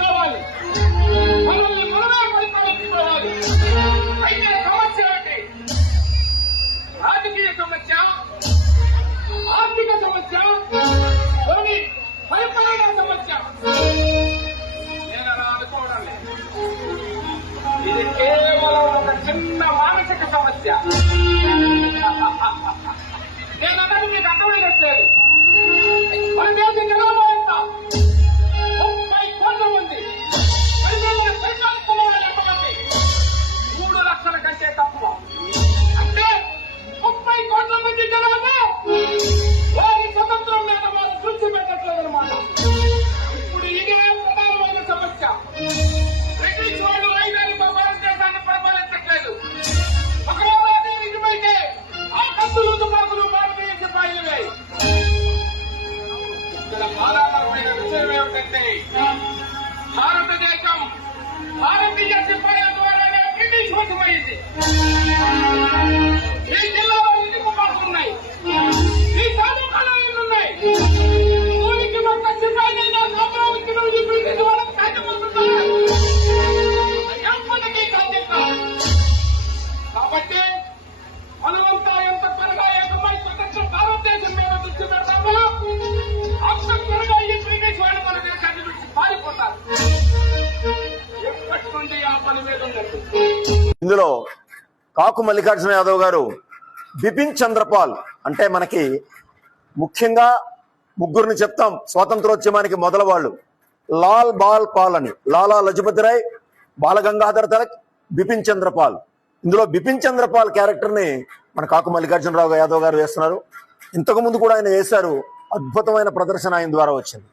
కావాలి, మనల్ని మనమే పరిపాలించుకోవాలి. అయితే సమస్య ఏంటి? రాజకీయ సమస్య, ఆర్థిక సమస్య, కొన్ని పరిపాలన సమస్య. నేను అలా అనుకోవడం లేదు. ఇది కేవలం ఒక చిన్న మానసిక సమస్య. నేను అన్నది మీకు అర్థమయ్యట్లేదు. మన దేశం జనాభా ఎంత? 30 కోట్ల మంది. పరిపాలిస్తున్న వాళ్ళు ఎంతమంది? 3 లక్షల కంటే తక్కువ. అంటే 30 కోట్ల మంది జనాభా వారి స్వతంత్రం మీద వారు దృష్టి పెట్టట్లేదు అనమాట. ఇప్పుడు ఇదే ప్రధానమైన సమస్య. బ్రిటిష్ వాళ్ళు 5 ఏళ్ళు మా భారతదేశాన్ని పరిపాలించట్లేదు. ఒకవేళ అదే నిజమైతే ఆ కత్తులు తుపాకులు భారతీయ సిపాయిలవే. ఇక్కడ బాధాకరమైన విషయం ఏమిటంటే భారతదేశం భారతీయ సిపాయిల ద్వారానే బ్రిటిష్ వశమైంది. ఈ జిల్లాలో ఇన్ని కుటుంబాలు ఉన్నాయి, ఈ తాలూకాలో ఉన్నాయి. ఊరికి ఒక్క సిపాయిలైనా అమరావతి నుంచి బ్రిటిష్ వాళ్ళకి సాధ్యమవుతుందా? ఎప్పటికీ సాధ్యం కాదు. కాబట్టి మనమంతా ఎంత త్వరగా ఏకమై స్వతంత్ర భారతదేశం మీద దృష్టి పెడతామో అంత త్వరగా ఈ బ్రిటిష్ వాళ్ళు మన దేశాన్ని విడిచి పారిపోతారు. ఎప్పటి నుండి ఆ పని మీద ఉన్నట్టు. ఇందులో కాకు మల్లికార్జున యాదవ్ గారు బిపిన్ చంద్రపాల్ అంటే మనకి ముఖ్యంగా ముగ్గురిని చెప్తాం స్వాతంత్రోద్యమానికి మొదలవాళ్ళు. లాల్ బాల్ పాల్ అని, లాలా లజపతి రాయ్, బాలగంగాధర్ తిలక్, బిపిన్ చంద్రపాల్. ఇందులో బిపిన్ చంద్రపాల్ క్యారెక్టర్ ని మన కాకు మల్లికార్జునరావు యాదవ్ గారు వేస్తున్నారు. ఇంతకు ముందు కూడా ఆయన వేశారు. అద్భుతమైన ప్రదర్శన ఆయన ద్వారా వచ్చింది.